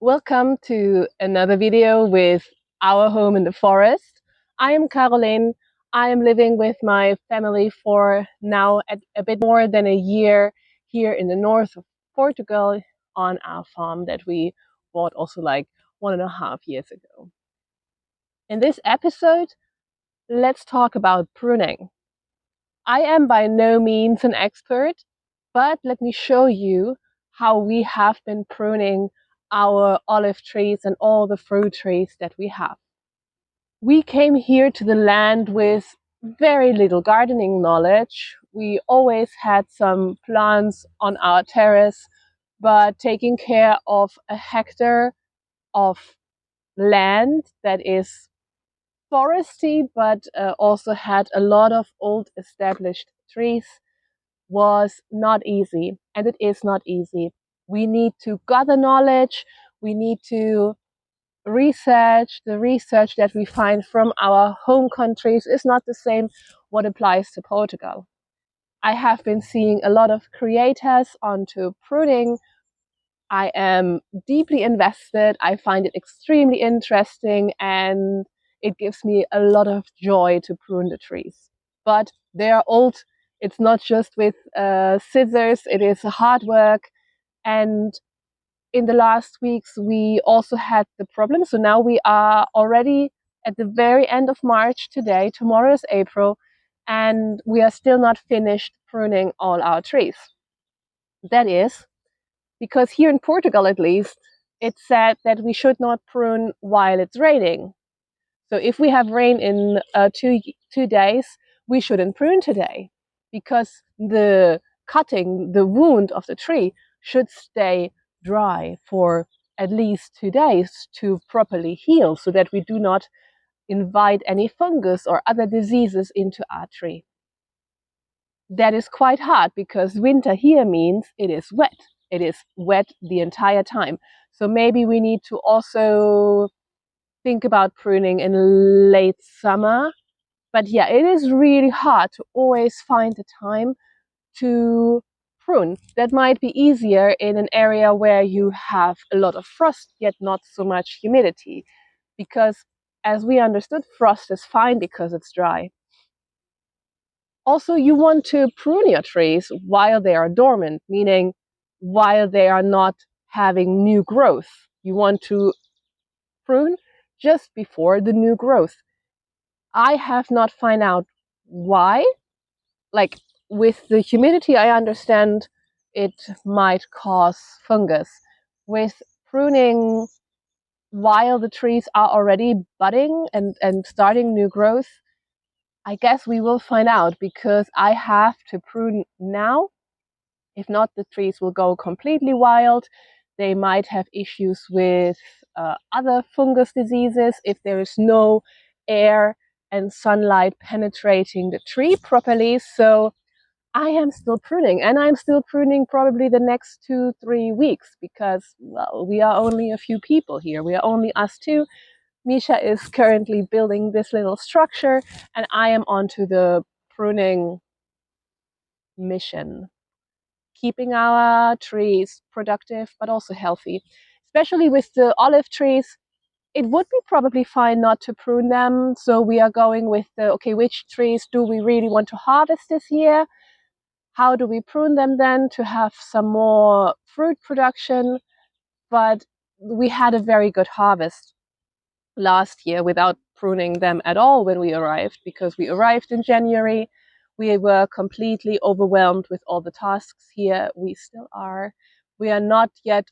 Welcome to another video with our home in the forest. I am Caroline. I am living with my family for now a bit more than a year here in the north of Portugal on our farm that we bought also like 1.5 years ago. In this episode, let's talk about pruning. I am by no means an expert, but let me show you how we have been pruning our olive trees and all the fruit trees that we have. We came here to the land with very little gardening knowledge. We always had some plants on our terrace, but taking care of a hectare of land that is foresty, but also had a lot of old established trees was not easy, and it is not easy. We need to gather knowledge, we need to research. The research that we find from our home countries is not the same what applies to Portugal. I have been seeing a lot of creators onto pruning. I am deeply invested. I find it extremely interesting and it gives me a lot of joy to prune the trees. But they are old. It's not just with scissors, it is hard work. And in the last weeks, we also had the problem. So now we are already at the very end of March today. Tomorrow is April, and we are still not finished pruning all our trees. That is because here in Portugal, at least, it's said that we should not prune while it's raining. So if we have rain in 2 days, we shouldn't prune today because the cutting, the wound of the tree should stay dry for at least 2 days to properly heal so that we do not invite any fungus or other diseases into our tree. That is quite hard because winter here means it is wet. It is wet the entire time. So maybe we need to also think about pruning in late summer. But yeah, it is really hard to always find the time to prune. That might be easier in an area where you have a lot of frost, yet not so much humidity. Because as we understood, frost is fine because it's dry. Also, you want to prune your trees while they are dormant, meaning while they are not having new growth. You want to prune just before the new growth. I have not found out why. Like with the humidity, I understand it might cause fungus. With pruning while the trees are already budding and starting new growth, I guess we will find out because I have to prune now. If not, the trees will go completely wild. They might have issues with other fungus diseases if there is no air and sunlight penetrating the tree properly. So I am still pruning, and I'm still pruning probably the next 2-3 weeks because, well, we are only a few people here. We are only us two. Misha is currently building this little structure, and I am onto the pruning mission, keeping our trees productive but also healthy. Especially with the olive trees, it would be probably fine not to prune them. So we are going with the, okay, which trees do we really want to harvest this year? How do we prune them then to have some more fruit production? But we had a very good harvest last year without pruning them at all when we arrived, because we arrived in January. We were completely overwhelmed with all the tasks here. We still are. We are not yet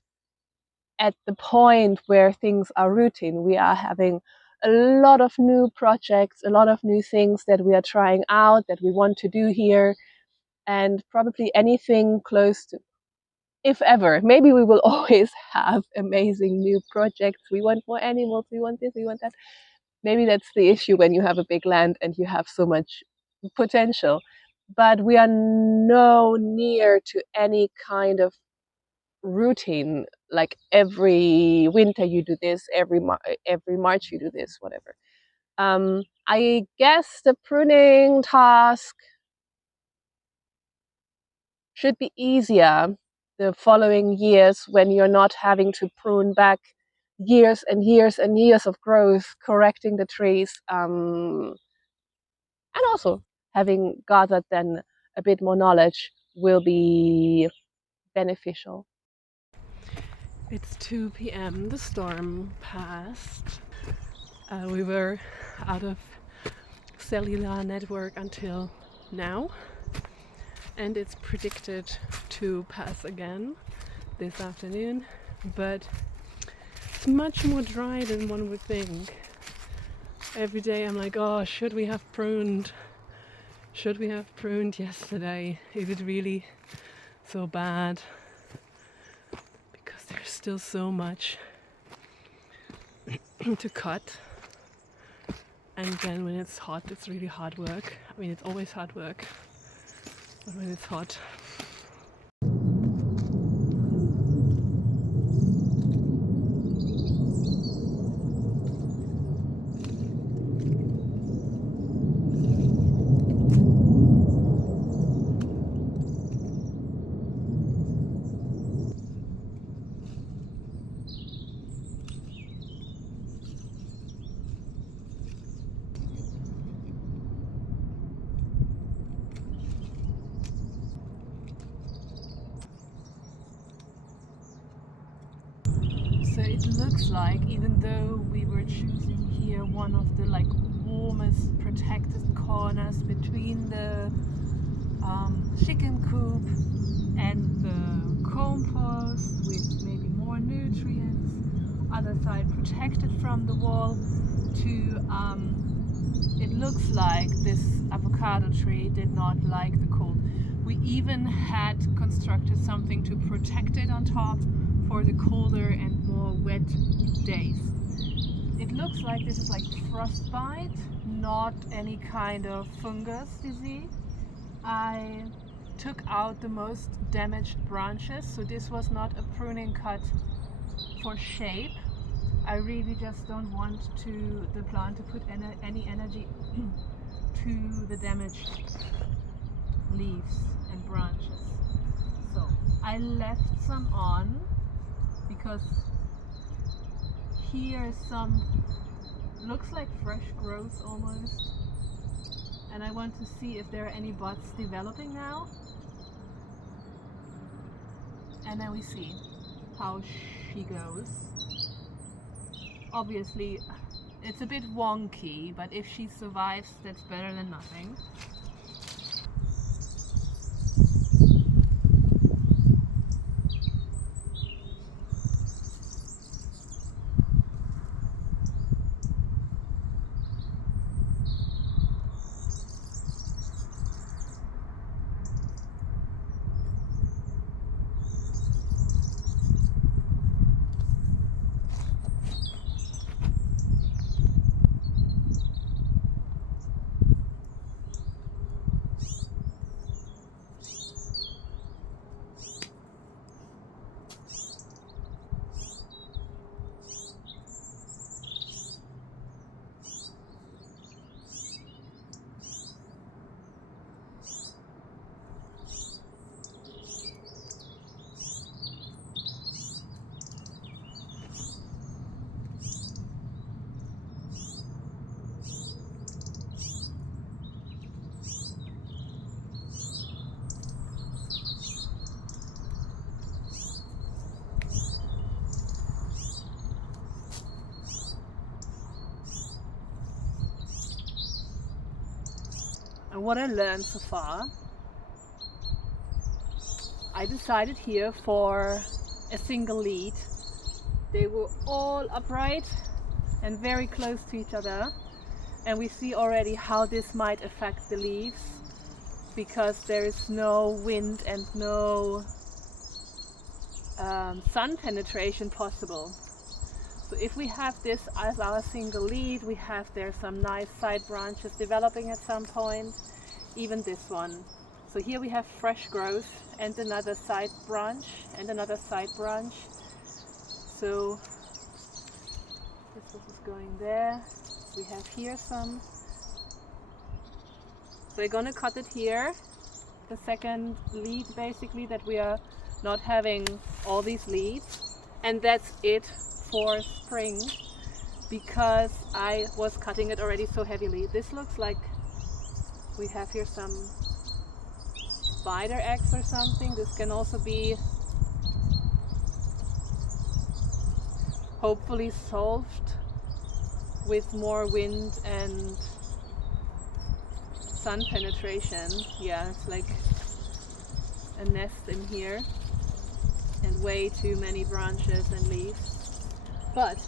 at the point where things are routine. We are having a lot of new projects, a lot of new things that we are trying out, that we want to do here, and probably anything close to, if ever, maybe we will always have amazing new projects. We want more animals, we want this, we want that. Maybe that's the issue when you have a big land and you have so much potential. But we are no near to any kind of routine, like every winter you do this, every March you do this, whatever. I guess the pruning task should be easier the following years when you're not having to prune back years and years and years of growth, correcting the trees, and also having gathered then a bit more knowledge will be beneficial. It's 2 p.m. The storm passed. We were out of cellular network until now, and it's predicted to pass again this afternoon, but it's much more dry than one would think. Every day I'm like, oh, should we have pruned? Should we have pruned yesterday? Is it really so bad? Because there's still so much to cut. And then when it's hot, it's really hard work. I mean, it's always hard work, but when it's hot. So it looks like, even though we were choosing here one of the warmest protected corners between the chicken coop and the compost with maybe more nutrients, other side protected from the wall, it looks like this avocado tree did not like the cold. We even had constructed something to protect it on top for the colder and more wet days. It looks like this is like frostbite, not any kind of fungus disease. I took out the most damaged branches, so this was not a pruning cut for shape. I really just don't want the plant to put any energy to the damaged leaves and branches. So I left some on because here some looks like fresh growth almost, and I want to see if there are any buds developing now, and then we see how she goes. Obviously it's a bit wonky, but if she survives, that's better than nothing. And what I learned so far, I decided here for a single lead. They were all upright and very close to each other, and we see already how this might affect the leaves because there is no wind and no sun penetration possible. So if we have this as our single lead, we have there some nice side branches developing at some point, even this one. So here we have fresh growth and another side branch and another side branch. So this is going there. We have here some. So we're gonna cut it here. The second lead basically, that we are not having all these leads. And that's it for spring because I was cutting it already so heavily. This looks like we have here some spider eggs or something. This can also be hopefully solved with more wind and sun penetration. Yeah, it's like a nest in here and way too many branches and leaves. But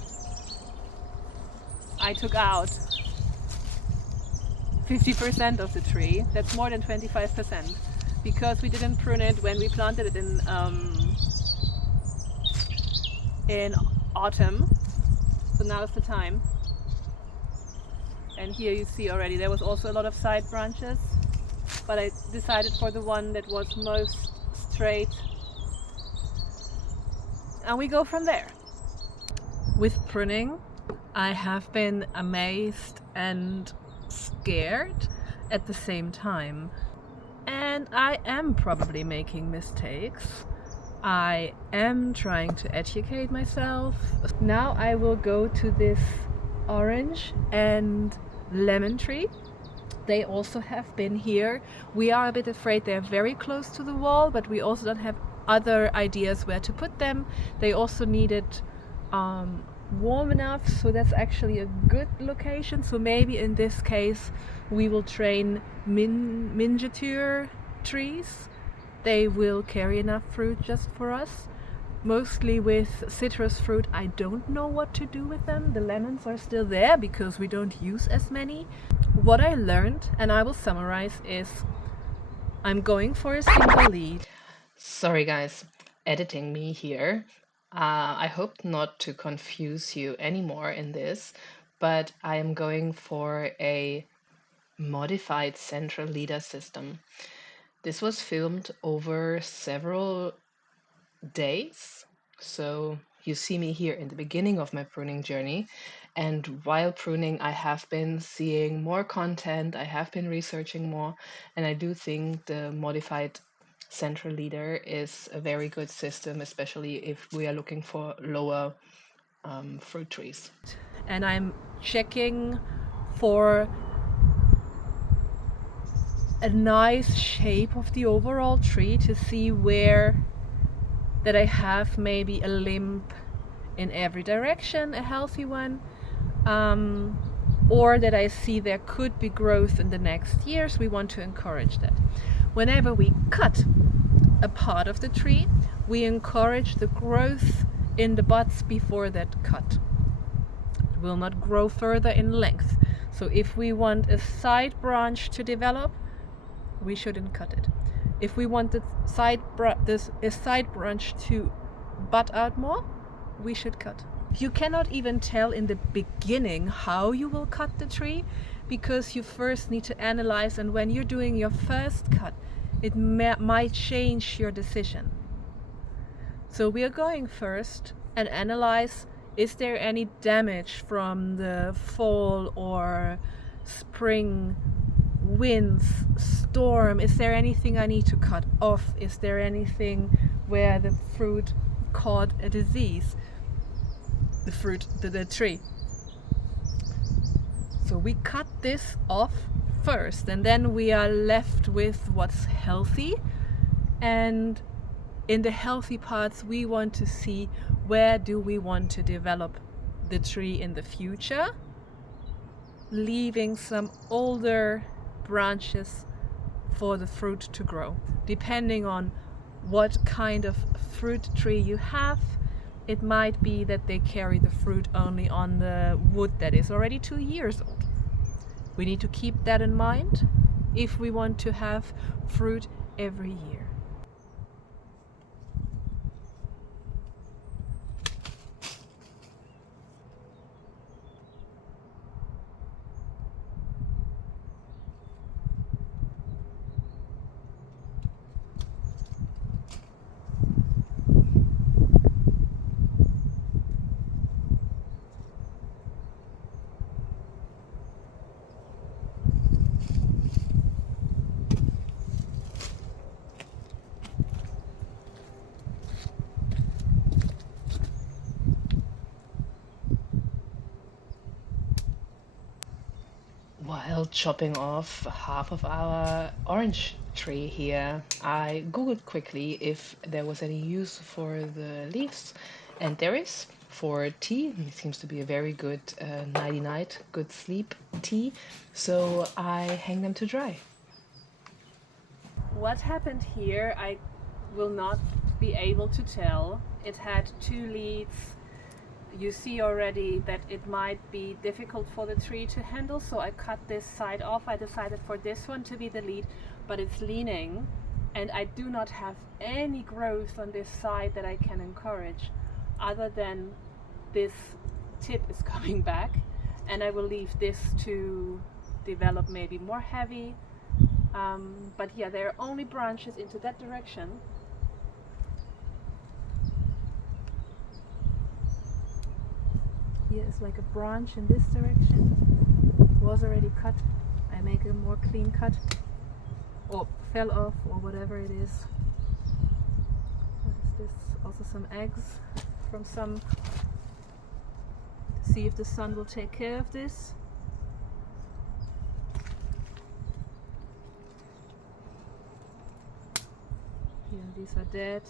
I took out 50% of the tree. That's more than 25% because we didn't prune it when we planted it in autumn. So now is the time. And here you see already there was also a lot of side branches, but I decided for the one that was most straight, and we go from there. With pruning, I have been amazed and scared at the same time. And I am probably making mistakes. I am trying to educate myself. Now I will go to this orange and lemon tree. They also have been here. We are a bit afraid they're very close to the wall, but we also don't have other ideas where to put them. They also needed warm enough, so that's actually a good location. So maybe in this case we will train miniature trees. They will carry enough fruit just for us. Mostly with citrus fruit, I don't know what to do with them. The lemons are still there because we don't use as many. What I learned, and I will summarize, is I'm going for a single lead. Sorry guys, editing me here. I hope not to confuse you anymore in this, but I am going for a modified central leader system. This was filmed over several days. So you see me here in the beginning of my pruning journey. And while pruning, I have been seeing more content, I have been researching more, and I do think the modified central leader is a very good system, especially if we are looking for lower fruit trees. And I'm checking for a nice shape of the overall tree to see where that I have maybe a limb in every direction, a healthy one, or that I see there could be growth in the next years. We want to encourage that. Whenever we cut a part of the tree, we encourage the growth in the buds before that cut. It will not grow further in length. So if we want a side branch to develop, we shouldn't cut it. If we want the side branch to bud out more, we should cut. You cannot even tell in the beginning how you will cut the tree because you first need to analyze, and when you're doing your first cut, it might change your decision. So we are going first and analyze, is there any damage from the fall or spring winds, storm? Is there anything I need to cut off? Is there anything where the fruit caught a disease? The tree. So we cut this off first, and then we are left with what's healthy. And in the healthy parts, we want to see where do we want to develop the tree in the future, leaving some older branches for the fruit to grow. Depending on what kind of fruit tree you have, it might be that they carry the fruit only on the wood that is already 2 years old. We need to keep that in mind if we want to have fruit every year. While chopping off half of our orange tree here, I googled quickly if there was any use for the leaves, and there is for tea. It seems to be a very good nighty-night, good sleep tea, so I hang them to dry. What happened here, I will not be able to tell. It had 2 leads. You see already that it might be difficult for the tree to handle, so I cut this side off. I decided for this one to be the lead, but it's leaning, and I do not have any growth on this side that I can encourage, other than this tip is coming back, and I will leave this to develop maybe more heavy. But yeah, there are only branches into that direction. Here is like a branch in this direction. Was already cut. I make a more clean cut, or fell off, or whatever it is. What is this? Also some eggs from some. See if the sun will take care of this. Yeah, these are dead.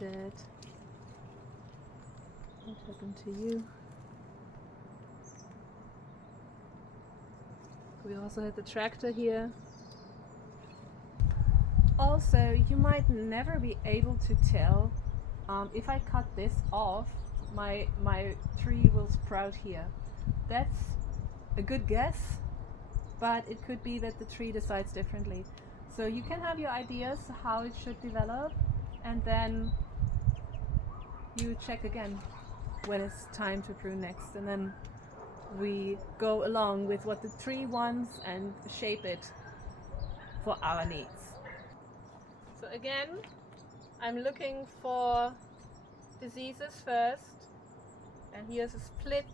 Dead. What happened to you? We also had the tractor here. Also, you might never be able to tell if I cut this off, my tree will sprout here. That's a good guess, but it could be that the tree decides differently. So you can have your ideas how it should develop, and then you check again when it's time to prune next, and then we go along with what the tree wants and shape it for our needs. So again, I'm looking for diseases first, and here's a split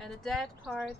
and a dead part.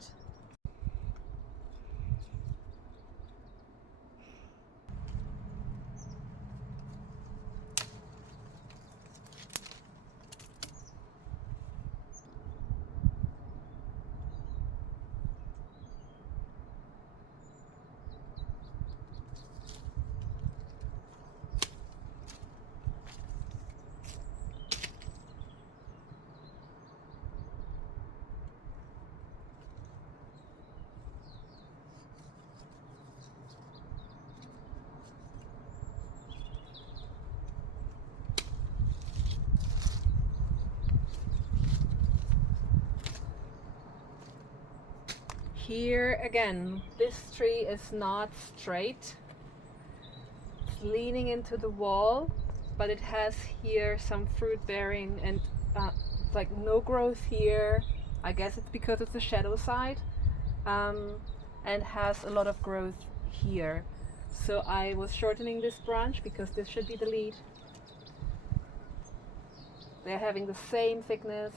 Here again, this tree is not straight. It's leaning into the wall, but it has here some fruit bearing, and like no growth here. I guess it's because it's the shadow side, and has a lot of growth here. So I was shortening this branch because this should be the lead. They're having the same thickness.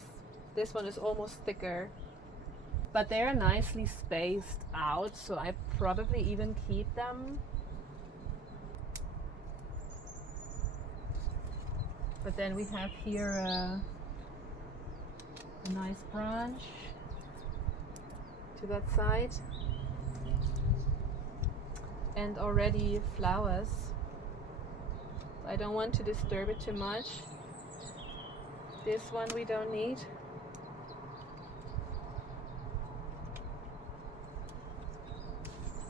This one is almost thicker, but they are nicely spaced out, so I probably even keep them. But then we have here a nice branch to that side, and already flowers. I don't want to disturb it too much. This one we don't need.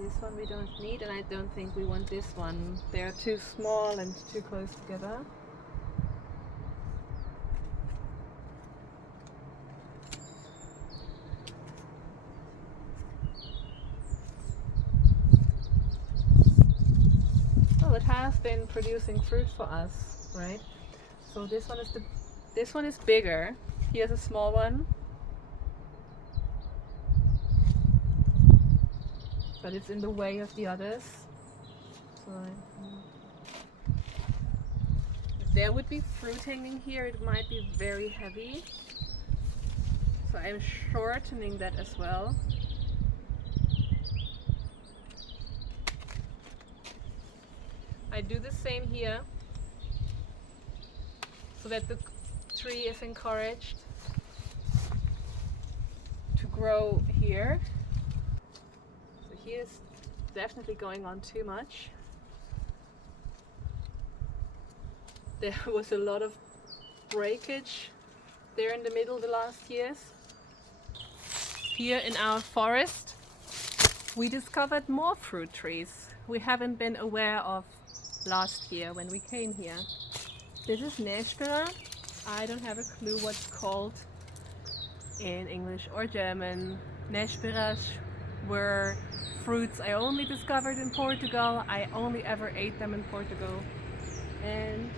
This one we don't need, and I don't think we want this one. They are too small and too close together. Well, it has been producing fruit for us, right? So this one is bigger. Here's a small one. But it's in the way of the others. So if there would be fruit hanging here, it might be very heavy. So I'm shortening that as well. I do the same here, so that the tree is encouraged. grow here. So here's definitely going on too much. There was a lot of breakage there in the middle the last years. Here in our forest we discovered more fruit trees we haven't been aware of last year when we came here. This is Neschbera. I don't have a clue what's called in English or German. Neschberas were fruits I only discovered in Portugal. I only ever ate them in Portugal. And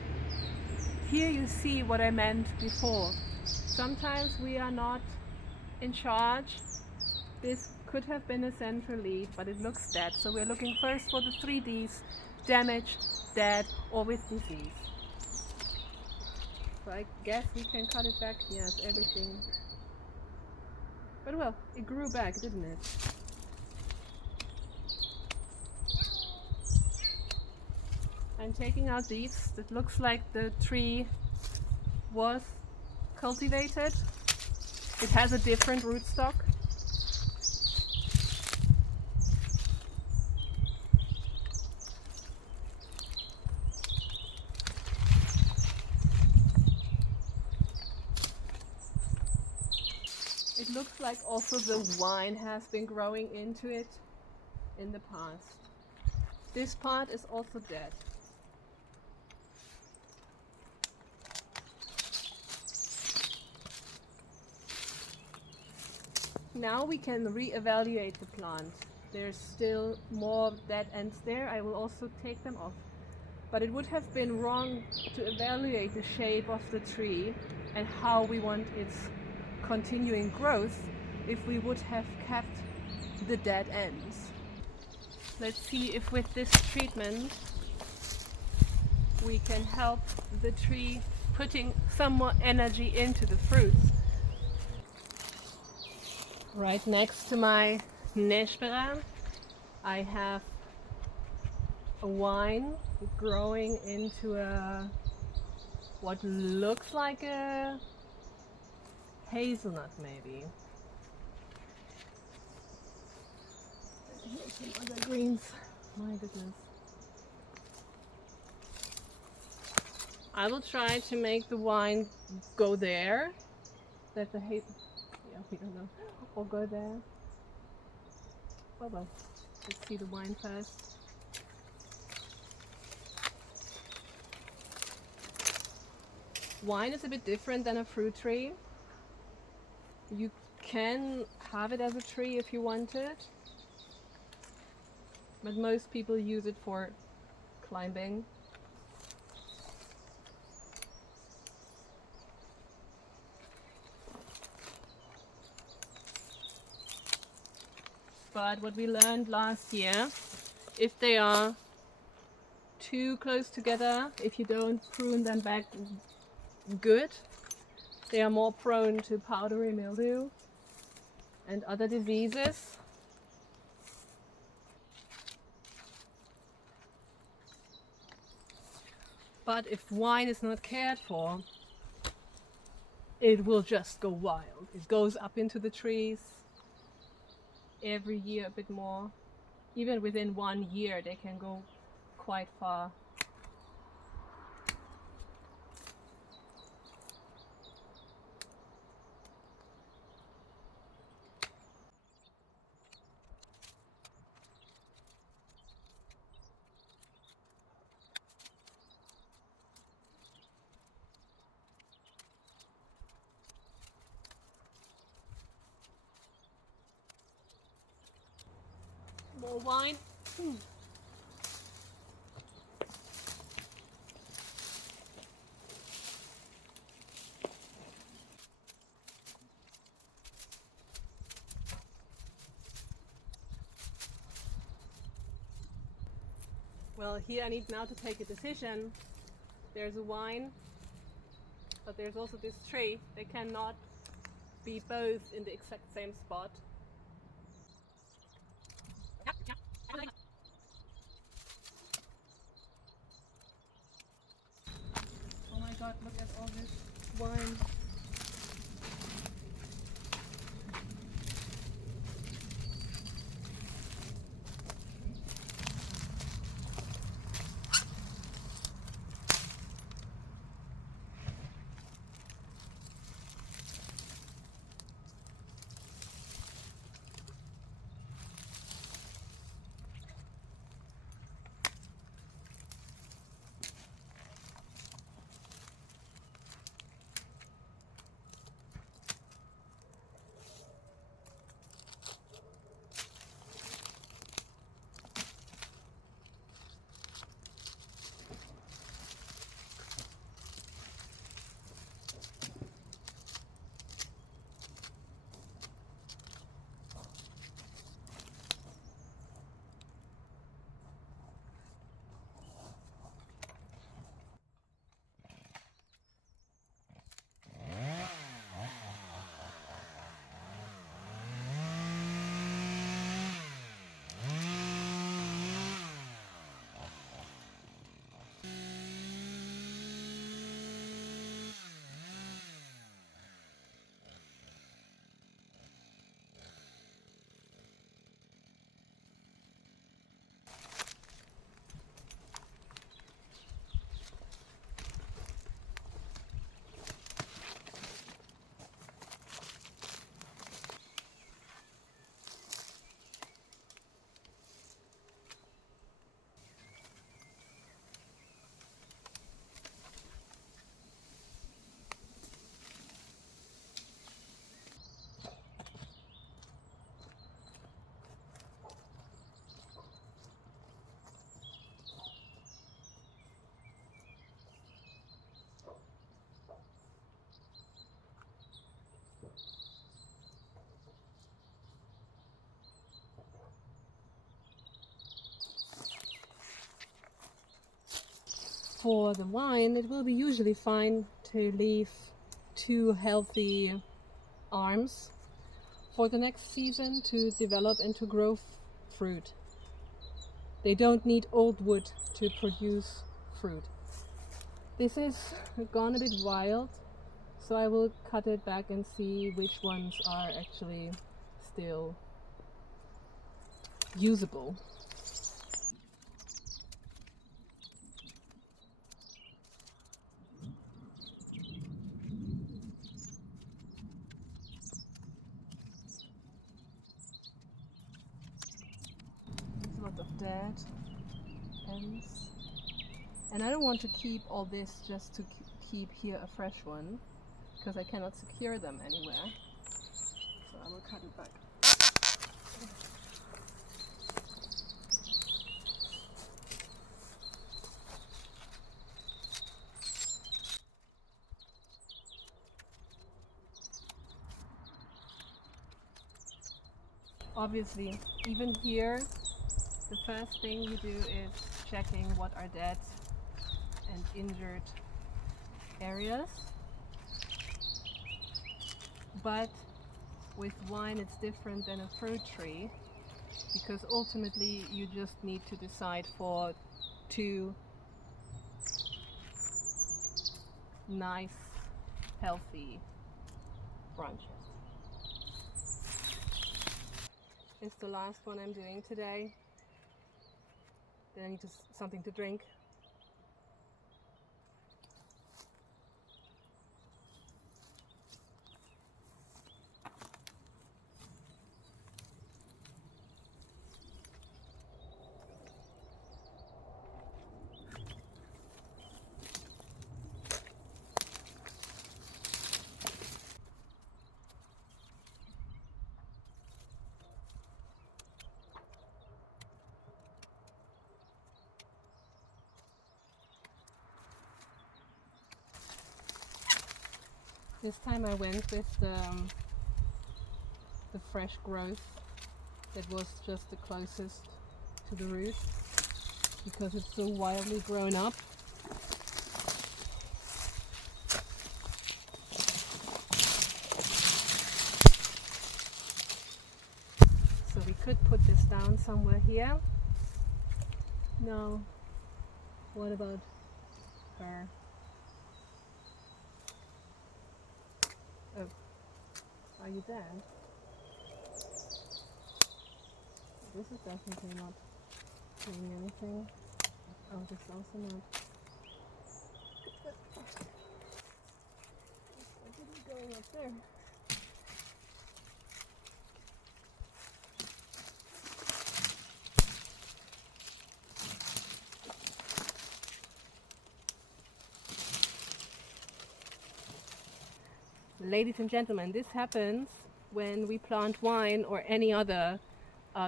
here you see what I meant before. Sometimes we are not in charge. This could have been a central leaf, but it looks dead. So we're looking first for the 3Ds, damaged, dead, or with disease. So I guess we can cut it back. Yes, everything. But well, it grew back, didn't it? I'm taking out these. It looks like the tree was cultivated. It has a different rootstock. It looks like also the vine has been growing into it in the past. This part is also dead. Now we can re-evaluate the plant. There's still more dead ends there. I will also take them off. But it would have been wrong to evaluate the shape of the tree and how we want its continuing growth if we would have kept the dead ends. Let's see if with this treatment we can help the tree putting some more energy into the fruits. Right next to my Neschbera, I have a vine growing into what looks like a hazelnut, maybe. Here's some other greens. My goodness. I will try to make the vine go there. That the hazel. Yeah, we don't know. Or go there. Well, let's see the vine first. Wine is a bit different than a fruit tree. You can have it as a tree if you want it, but most people use it for climbing. But what we learned last year, if they are too close together, if you don't prune them back good, they are more prone to powdery mildew and other diseases. But if wine is not cared for, it will just go wild. It goes up into the trees every year a bit more. Even within 1 year they can go quite far. More wine. Well, here I need now to take a decision. There's a wine, but there's also this tree. They cannot be both in the exact same spot. Oh my god, look at all this wine. For the wine, it will be usually fine to leave 2 healthy arms for the next season to develop and to grow fruit. They don't need old wood to produce fruit. This is gone a bit wild, so I will cut it back and see which ones are actually still usable. There's a lot of dead ends. And I don't want to keep all this just to keep here a fresh one, because I cannot secure them anywhere. So I will cut it back. Obviously, even here, the first thing you do is checking what are dead and injured areas. But with wine it's different than a fruit tree, because ultimately you just need to decide for 2 nice, healthy branches. It's the last one I'm doing today. Then I need something to drink. This time I went with the fresh growth that was just the closest to the root, because it's so wildly grown up. So we could put this down somewhere here. No. What about her? Oh, are you dead? This is definitely not doing anything. Oh, this is also not. What is going up there? Ladies and gentlemen, this happens when we plant wine or any other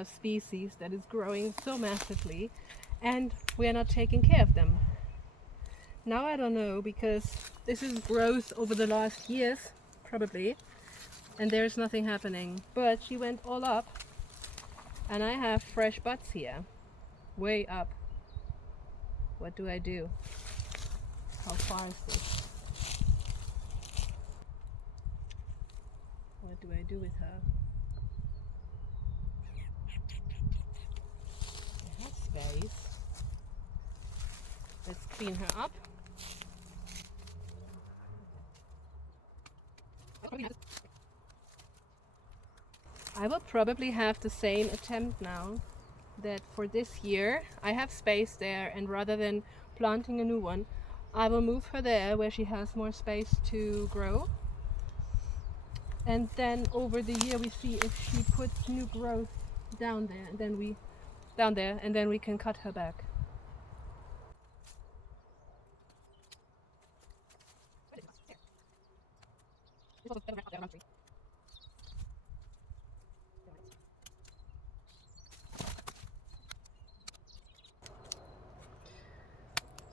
species that is growing so massively and we are not taking care of them. Now I don't know, because this is growth over the last years probably, and there's nothing happening, but she went all up and I have fresh buds here, way up. What do I do? How far is this? What do I do with her? I have space. Let's clean her up. I will probably have the same attempt now, that for this year I have space there, and rather than planting a new one, I will move her there where she has more space to grow. And then over the year we see if she puts new growth down there, and then we can cut her back.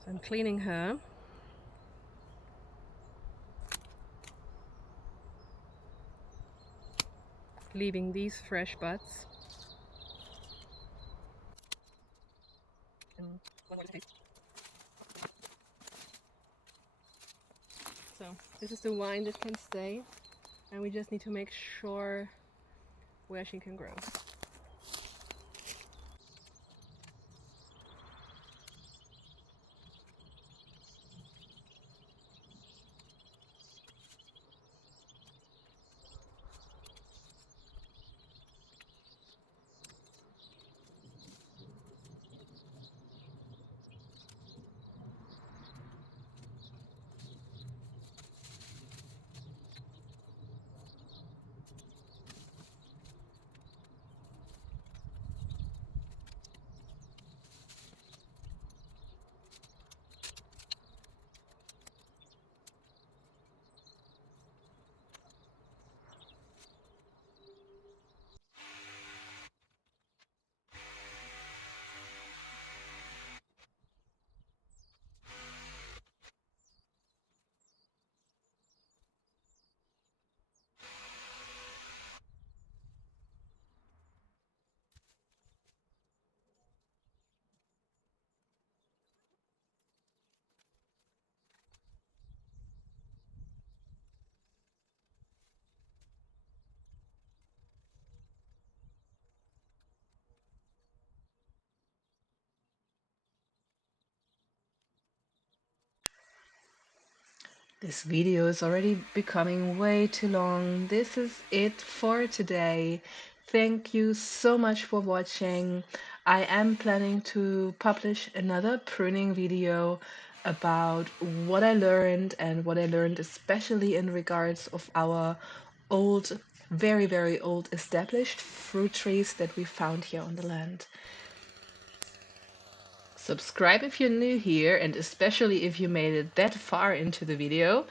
So I'm cleaning her. Leaving these fresh buds. So this is the vine that can stay, and we just need to make sure where she can grow. This video is already becoming way too long. This is it for today. Thank you so much for watching. I am planning to publish another pruning video about what I learned and what I learned especially in regards of our old, very, very old established fruit trees that we found here on the land. Subscribe if you're new here, and especially if you made it that far into the video.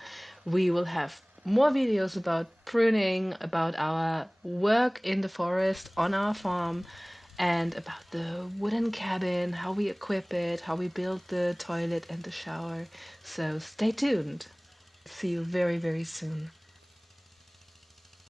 We will have more videos about pruning, about our work in the forest on our farm, and about the wooden cabin, how we equip it, how we build the toilet and the shower. So stay tuned. See you very, very soon.